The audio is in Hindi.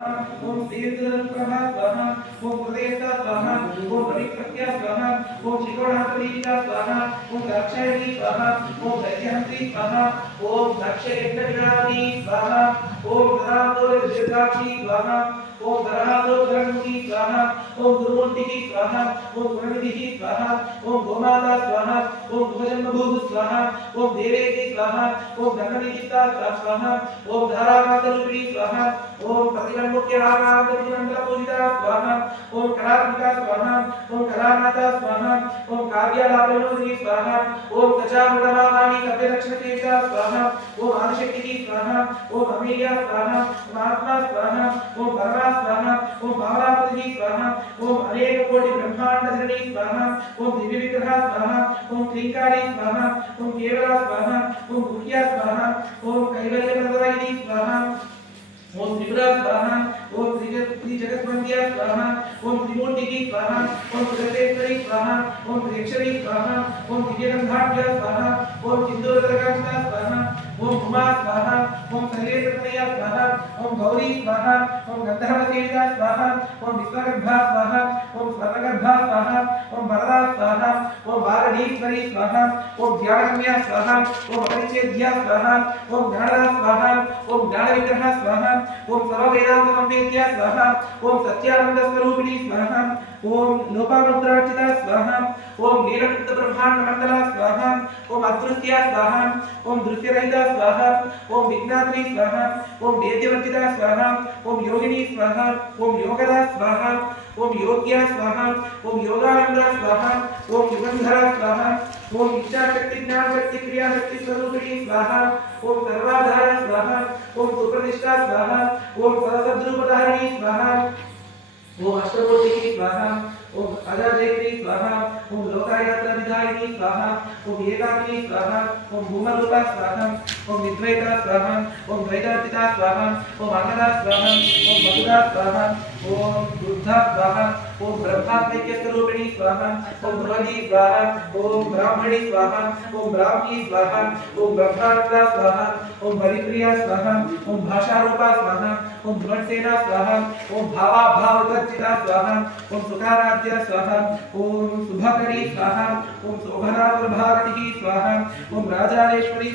ओम दीर्घप्रभा स्वाहा ओम हृदयता स्वाहा ओम परिप्रत्या स्वाहा ओम त्रिकोणात्मका स्वाहा ओम दाक्षायणी स्वाहा ओम दैत्यहंत्री स्वाहा ओम दक्षयज्ञविनाशिनी स्वाहा ओम धरादो दीर्घाक्षी स्वाहा ओम धरादो धरणमुखी स्वाहा ओम गुरुमूर्तिकी स्वाहा ओम गुणनिधिः स्वाहा ओम गोमाता स्वाहा ओम भुजन्मभूः स्वाहा ओम देवेति स्वाहा ओम धननिधिता स्वाहा ओम धारामातरूपिणी स्वाहा ओम प्रतिबंधुक्यानां प्रतिबंधपूजिता स्वाहा ओम कलात्मिका स्वाहा ओम कलामाता स्वाहा ओम काव्यालापनोदिनी स्वाहा ओम तचामुदमावाणी कव्यरक्षणकेशा स्वाहा ओम आदिशक्तिकी स्वाहा ओम अमेया स्वाहा ओम आत्मा स्वाहा ओम परमा स्वाहा ओम भावनापतिनी स्वाहा ओम अनेक कोटि ब्रह्मांड जननी स्वाहा ओम दिव्य विग्रह स्वाहा ओम क्लींकारी स्वाहा ओम केवला स्वाहा ओम मुख्या स्वाहा ओम कैवल्य प्रदायिनी स्वाहा ओम त्रिपुरा स्वाहा ओम त्रि जगतवंद्या स्वाहा ओम त्रिमूर्तिकी स्वाहा ओम त्रिदेवेश्वरी स्वाहा ओम त्रिक्षरी स्वाहा ओम दिव्यगंधाढ्य स्वाहा ओम सिंदूरदर्गांता स्वाहा ओम उमा स्वाहा ओम शैलेन्द्रतनया स्वाहा ओम गौरी स्वाहा ओम गंधर्वसेविता स्वाहा ओम विश्वगर्भा स्वाहा ओम स्वर्णगर्भा स्वाहा ओम वरदा स्वाहा ओम वारणीश्वरी स्वाहा ओम ध्यानगम्या स्वाहा ओम अपरिच्छेद्या स्वाहा ओम ज्ञानदा स्वाहा ओम ज्ञानविग्रह स्वाहा ओम सर्ववेदांत संवेद्या स्वाहा ओम सत्यानंद स्वरूपिणी स्वाहा ओम लोपामुद्रार्चिता स्वाहा ओम नीलकंठ ब्रह्मांड मंडला स्वाहा ओम अदृश्या स्वाहा ओम दृश्यरहिता स्वाहा ओम विघ्नात्री स्वाहा ओम वेद्यवर्जिता स्वाहा ओम योगिनी स्वाहा ओम योगदा स्वाहा ओम योग्या स्वाहा ओम योगानंद स्वाहा ओम युगंधरा स्वाहा ओम इच्छाशक्ति ज्ञानशक्ति क्रियाशक्ति स्वरूपिणी स्वाहा ओम सर्वाधार स्वाहा ओम सुप्रतिष्ठा स्वाहा ओम सर्वसद्रूपधारिणी स्वाहा ओम अष्टमूर्तिकी स्वाहा ओम अजाजयत्री स्वाहा ओम लोकायत्र विधायिनी स्वाहा ओम एकाकिनी स्वाहा ओम भूमरूपा स्वाहा ओम विद्वैता स्वाहा ओम द्वैतार्चिता स्वाहा ओम अन्नदा स्वाहा ओम मधुरा स्वाहा ओम बुद्धा स्वाहा ओम ब्रह्मात्मैक्यस्वरूपिणी स्वाहा ओम ध्रुवदी स्वाहा ओम ब्राह्मणी स्वाहा ओम ब्राह्मी स्वाहा ओम ब्रह्मानंदा स्वाहा ओम हरिप्रिया स्वाहा ओम भाषारूपा स्वाहा ओम ध्रुवसेना स्वाहा ओम भावा भावगर्जिता स्वाहा ओम सुखाराध्या स्वाहा ओम शुभकरी स्वाहा ओम शोभनाप्रभावती स्वाहा ओम राजालेश्वरी